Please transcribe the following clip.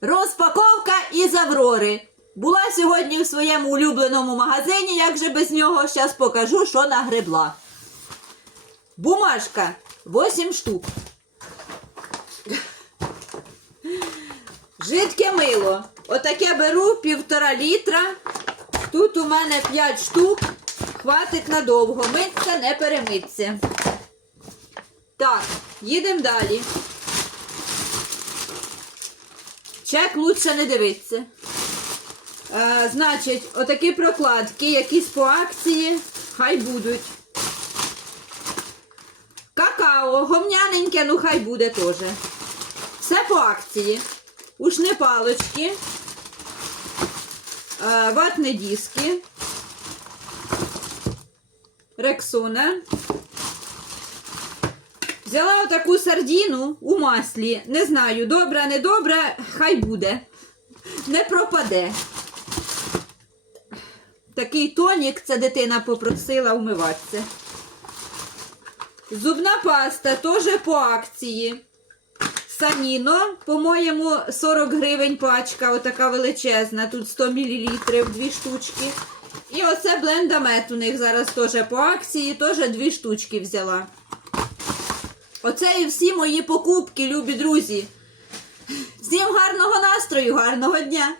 Розпаковка із Аврори. Була сьогодні в своєму улюбленому магазині, як же без нього. Зараз покажу, що нагребла. Бумажка 8 штук. Жидке мило. Отаке беру півтора літра. Тут у мене 5 штук. Хватить надовго. Миться, не перемиться. Так, їдемо далі. Чек лучше не дивитися. Е, значить, отакі прокладки, якісь по акції, хай будуть. Какао, гомняненьке, ну хай буде теж. Все по акції. Ушни палочки, е, ватні диски, рексона. Взяла отаку сардіну у маслі. Не знаю, добре, не добре, хай буде. Не пропаде. Такий тонік це дитина попросила вмиватися. Зубна паста теж по акції. Саніно, по-моєму, 40 гривень пачка, отака величезна. Тут 100 мл, дві штучки. І оце блендамет у них зараз теж по акції, теж дві штучки взяла. Оце і всі мої покупки, любі друзі. Всім гарного настрою, гарного дня!